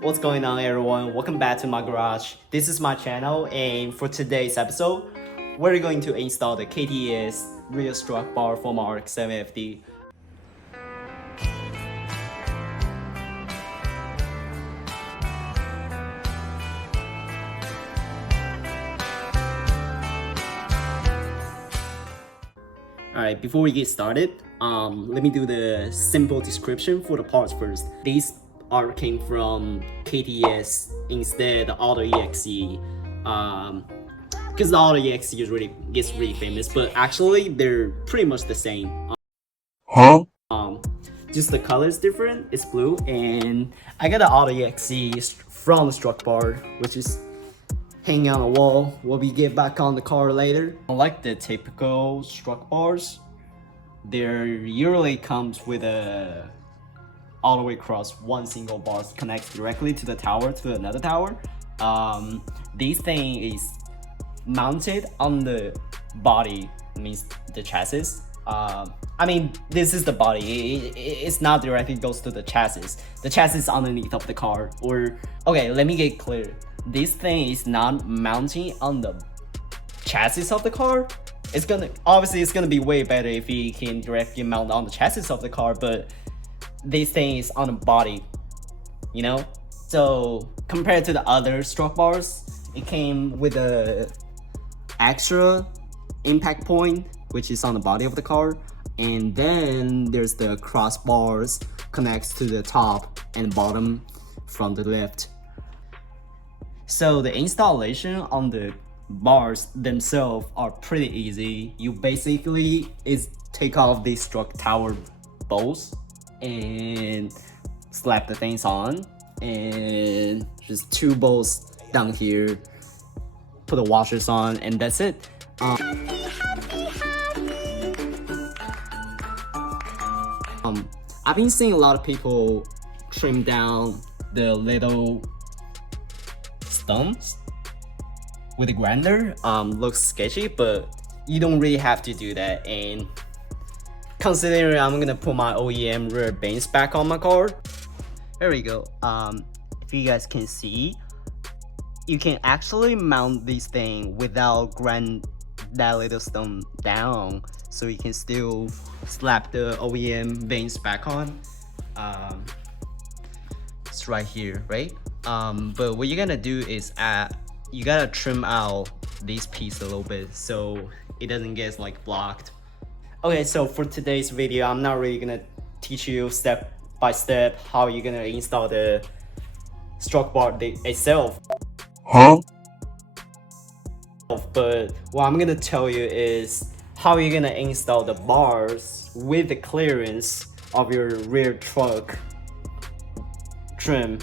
What's going on, everyone? Welcome back to my garage. This is my channel, and for today's episode, we're going to install the KTS rear strut bar from our RX-7 FD. Alright, before we get started, let me do the simple description for the parts first. These came from KTS instead of Auto EXE, because the Auto EXE gets really famous, but actually they're pretty much the same. Just the color is different. It's blue, and I got the Auto EXE from the Strut bar, which is hanging on the wall when we get back on the car later. Unlike the typical Strut bars, there usually comes with a all the way across one single bar connects directly to the tower to another tower. This thing is mounted on the body, means the chassis. I mean, this is the body. It's not directly goes to the chassis. The chassis is underneath of the car. Or okay, let me get clear. This thing is not mounting on the chassis of the car. It's gonna be way better if you can directly mount on the chassis of the car, but this thing is on the body, you know? So compared to the other strut bars, it came with a extra impact point, which is on the body of the car, and then there's the crossbars connects to the top and bottom from the lift. So the installation on the bars themselves are pretty easy. You basically take off these strut tower bolts and slap the things on, and just two bolts down here, put the washers on, and that's it. I've been seeing a lot of people trim down the little stumps with a grinder. Looks sketchy, but you don't really have to do that. And considering I'm gonna put my OEM rear bands back on my car, there we go. If you guys can see, you can actually mount this thing without grind that little stump down, so you can still slap the OEM vanes back on. It's right here, right? But what you're gonna do is you gotta trim out this piece a little bit so it doesn't get like blocked. Okay, so for today's video, I'm not really gonna teach you step by step how you're gonna install the strut bar itself. But what I'm gonna tell you is how you're gonna install the bars with the clearance of your rear truck trim.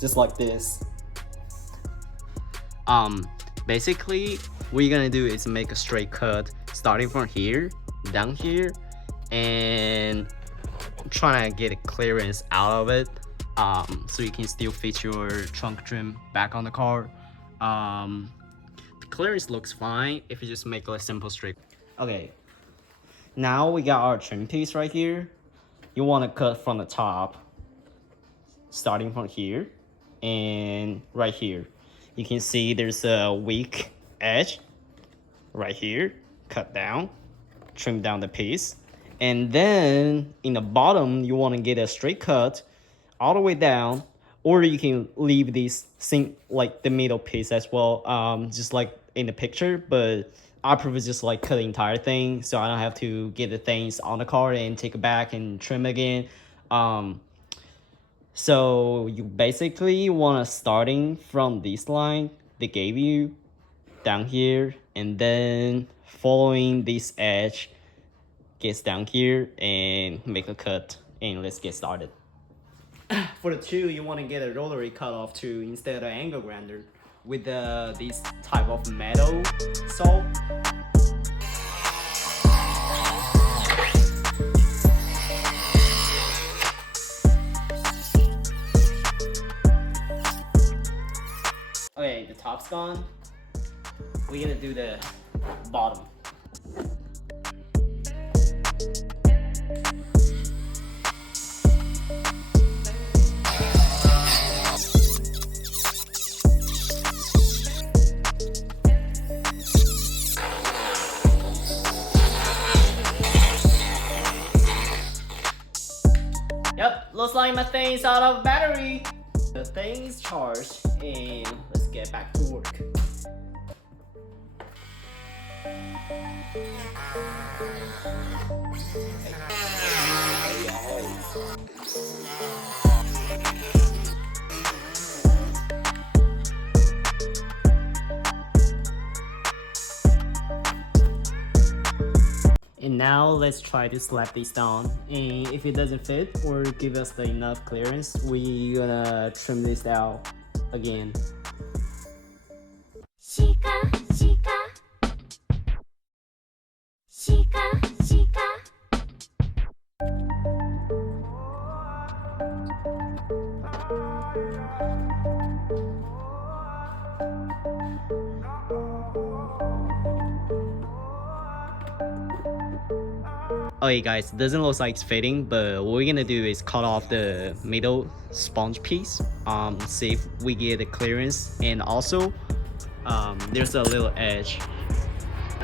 Just like this. Basically what you're gonna do is make a straight cut starting from here down here and trying to get a clearance out of it, so you can still fit your trunk trim back on the car. The clearance looks fine if you just make a simple straight. Okay, now we got our trim piece right here. You want to cut from the top, starting from here and right here. You can see there's a weak edge right here. Cut down, trim down the piece, and then in the bottom you want to get a straight cut all the way down, or you can leave this like the middle piece as well, just like in the picture, but I prefer just like cut the entire thing so I don't have to get the things on the car and take it back and trim again. So you basically want to starting from this line they gave you down here, and then following this edge gets down here and make a cut, and let's get started. For the two, you want to get a rotary cutoff too instead of an angle grinder with this type of metal saw. Okay, the top's gone. We're gonna do the bottom. Yep, looks like my thing's out of battery. The thing's charged, and let's get back to work. And now let's try to slap this down, and if it doesn't fit or give us the enough clearance, we gonna trim this out again. Okay guys, it doesn't look like it's fitting, but what we're gonna do is cut off the middle sponge piece, see if we get the clearance, and also there's a little edge.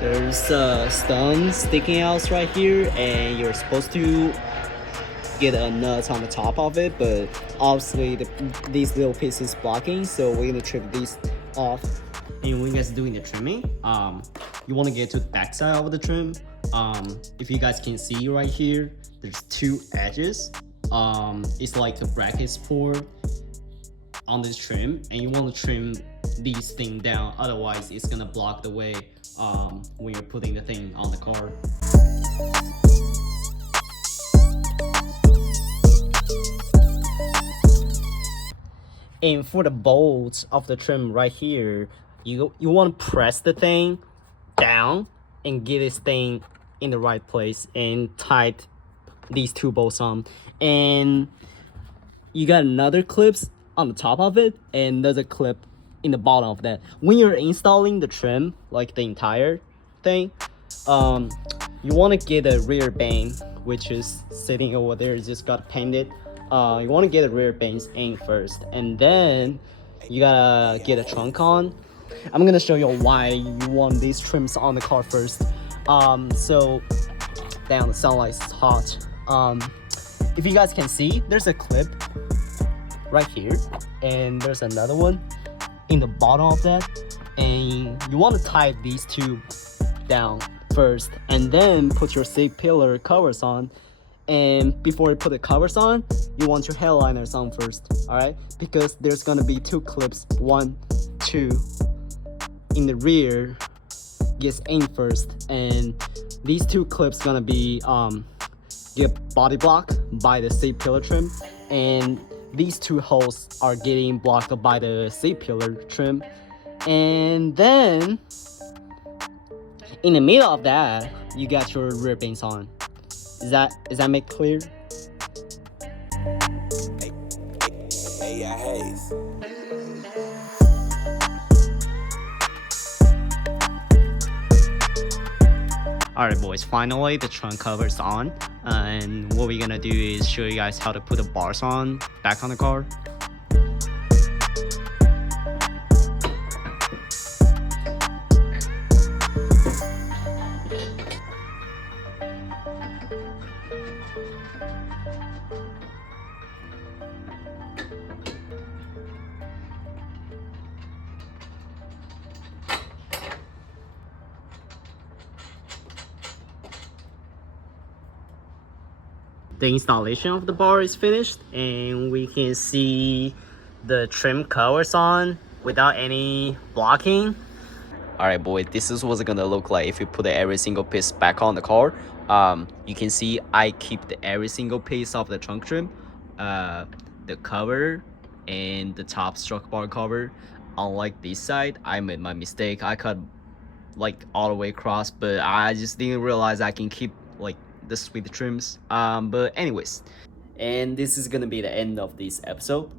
There's a stone sticking out right here, and you're supposed to get a nut on the top of it, but obviously these little pieces blocking, so we're gonna trim these off. And when you guys are doing the trimming, you want to get to the back side of the trim. If you guys can see right here, there's two edges. It's like a bracket support on this trim, and you want to trim these things down, otherwise it's gonna block the way when you're putting the thing on the car. And for the bolts of the trim right here, you want to press the thing down and get this thing in the right place and tight these two bolts on. And you got another clips on the top of it, and there's a clip in the bottom of that. When you're installing the trim, like the entire thing, you want to get a rear band, which is sitting over there, just got painted. You want to get a rear bands in first, and then you gotta get a trunk on. I'm gonna show you why you want these trims on the car first. So damn, the sunlight is hot. If you guys can see, there's a clip right here, and there's another one in the bottom of that, and you want to tie these two down first, and then put your seat pillar covers on. And before you put the covers on, you want your headliners on first, all right? Because there's gonna be two clips, 1, 2 in the rear gets in first, and these two clips gonna be get body blocked by the seat pillar trim, and these two holes are getting blocked by the seat pillar trim. And then in the middle of that, you got your rear bands on. Is that make clear? Alright boys, finally the trunk cover's on, and what we're gonna do is show you guys how to put the bars on back on the car. The installation of the bar is finished, and we can see the trim covers on without any blocking. Alright boys, this is what's gonna look like if you put every single piece back on the car. You can see I keep every single piece of the trunk trim, the cover and the top struck bar cover. Unlike this side, I made my mistake. I cut like all the way across, but I just didn't realize I can keep like the sweet trims. But anyways, and this is gonna be the end of this episode.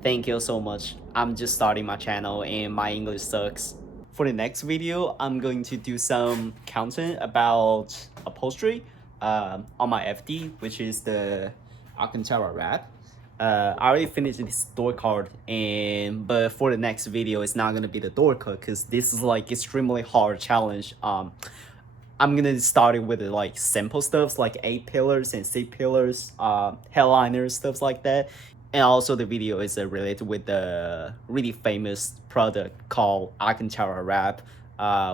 Thank you so much. I'm just starting my channel and my English sucks. For the next video, I'm going to do some content about upholstery on my FD, which is the Alcantara wrap. I already finished this door card, but for the next video, it's not gonna be the door cut because this is like extremely hard challenge. I'm gonna start it with like simple stuffs like A pillars and C pillars, headliners, stuff like that. And also the video is related with the really famous product called Alcantara wrap,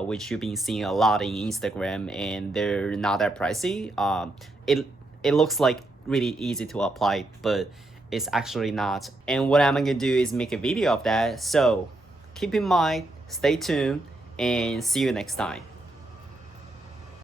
which you've been seeing a lot in Instagram, and they're not that pricey. It looks like really easy to apply, but it's actually not. And what I'm gonna do is make a video of that. So keep in mind, stay tuned, and see you next time.